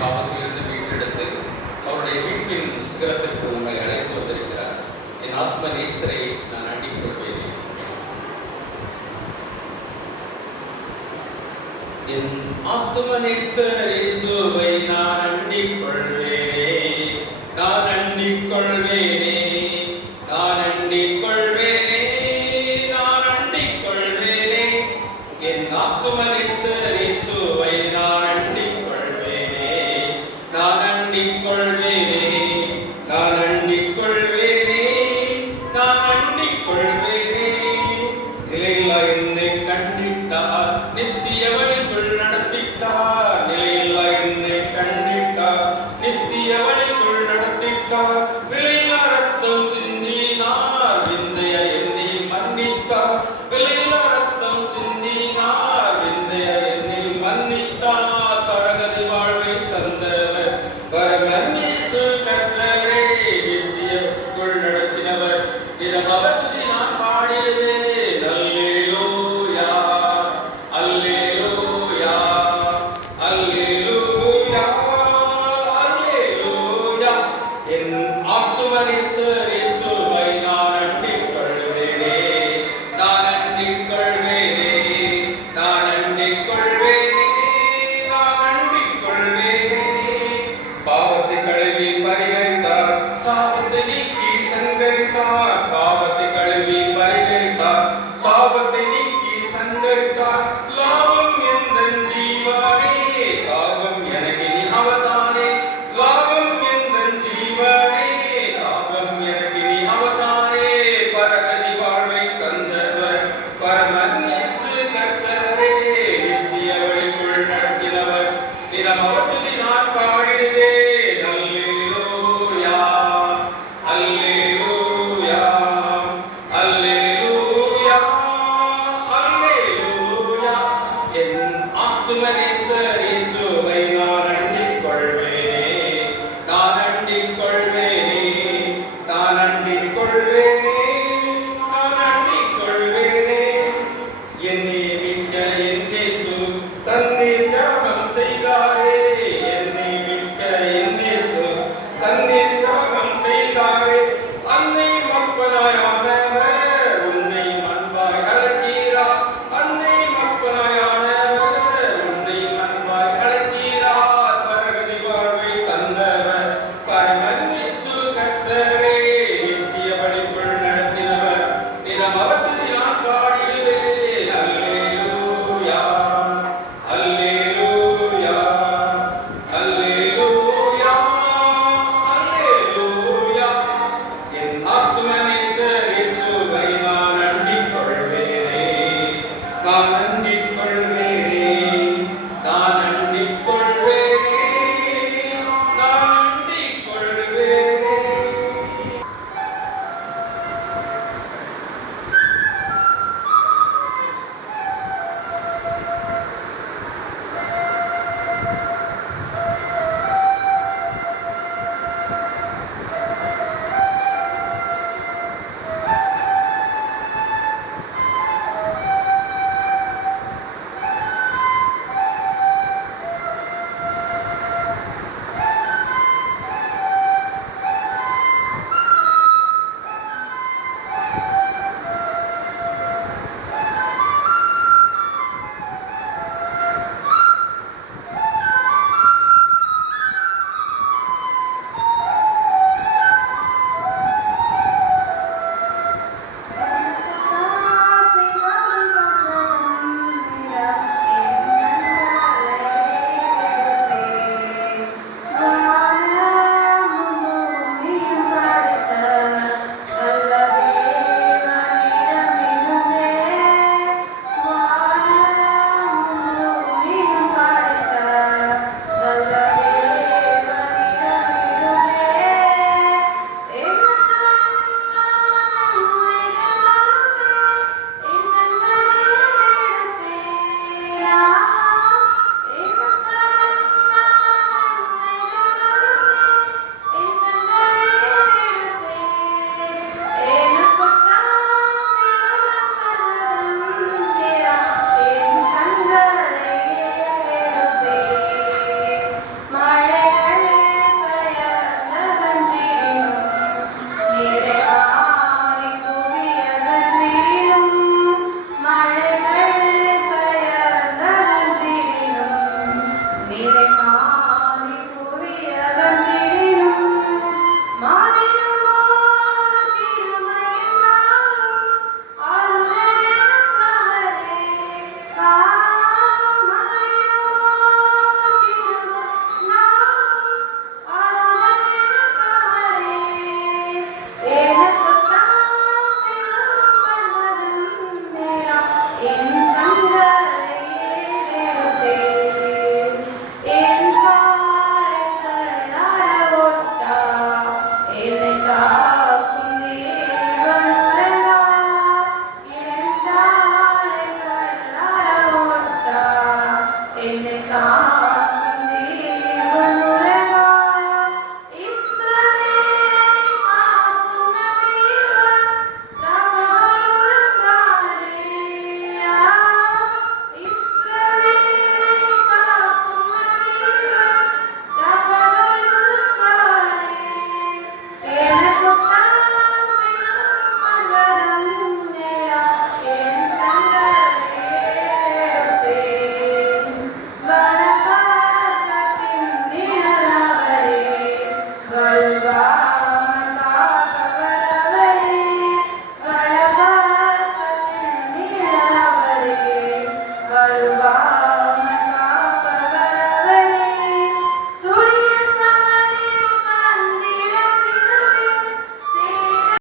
பாவத்திலிருந்து மீட்டெடுத்து அவருடைய மீட்பின் சிகரத்திற்கு உங்களை அழைத்து வந்திருக்கிறார். என் ஆத்ம நேசரை நான் அண்டிக் கொள்வேனே. என் ஆத்ம நேசர் இயேசுவை நான் அண்டிக் கொள்வேனே, நான் அண்டிக் கொள்வேனே, நான் அண்டிக் கொள்வேனே, நான் அண்டிக் கொள்வேனே. என் ஆத்ம நேசர் இயேசுவை நான் அண்டிக் கொள்வேனே, நான் அண்டிக் கொள்வேனே, நான் அண்டிக் கொள்வேனே, நான் அண்டிக் கொள்வேனே. நிலையில்லா என்னை கண்டிட்டார், நித்திய வழிக்குள் நடத்திட்டார். நிலையில்லா என்னை கண்டிட்டார், நித்திய வழிக்குள் நடத்திட்டார். விலையில்லா ரத்தம் சிந்தினார், விந்தைய என்னை மன்னித்தார். விலையில்லா ரத்தம் சிந்தினார், விந்தைய என்னை மன்னித்தார். பரகதி வாழ்வை தந்தவர் பரமன் இயேசு கர்த்தரே, நித்தியக்குள் நடத்தினவர். இடம் அவற்றி நான் பாடிடுவேன். அல்லேலூயா, அல்லேலூயா, அல்லேலூயா, அல்லேலூயா. என் ஆத்தும நேசர் இயேசுவை நான் அண்டிக் கொள்வேனே, நான் அண்டிக் கொள்வேனே, நான் அண்டிக் கொள்வேனே, நான் அண்டிக் கொள்வேனே. பாவத்தை கழுவி பரிகரித்தார், சாபத்தை நீக்கி சங்கரித்தார். பாவத்தை கழுவி பரிகரித்தார், சாபத்தை நீக்கி சங்கரித்தார். லாபம் எந்தன் ஜீவனே, லாபம் எனக்கு நீ அவதானே. லாபம் எந்தன் ஜீவனே, லாபம் எனக்கு நீ அவதானே. பரகதி வாழ்வை தந்தவர் பரமன் இயேசு கர்த்தரே, நித்திய வழிக்குள் நடத்தினவர். நிலம் அவற்றில் நான் பாடிடுவேன்.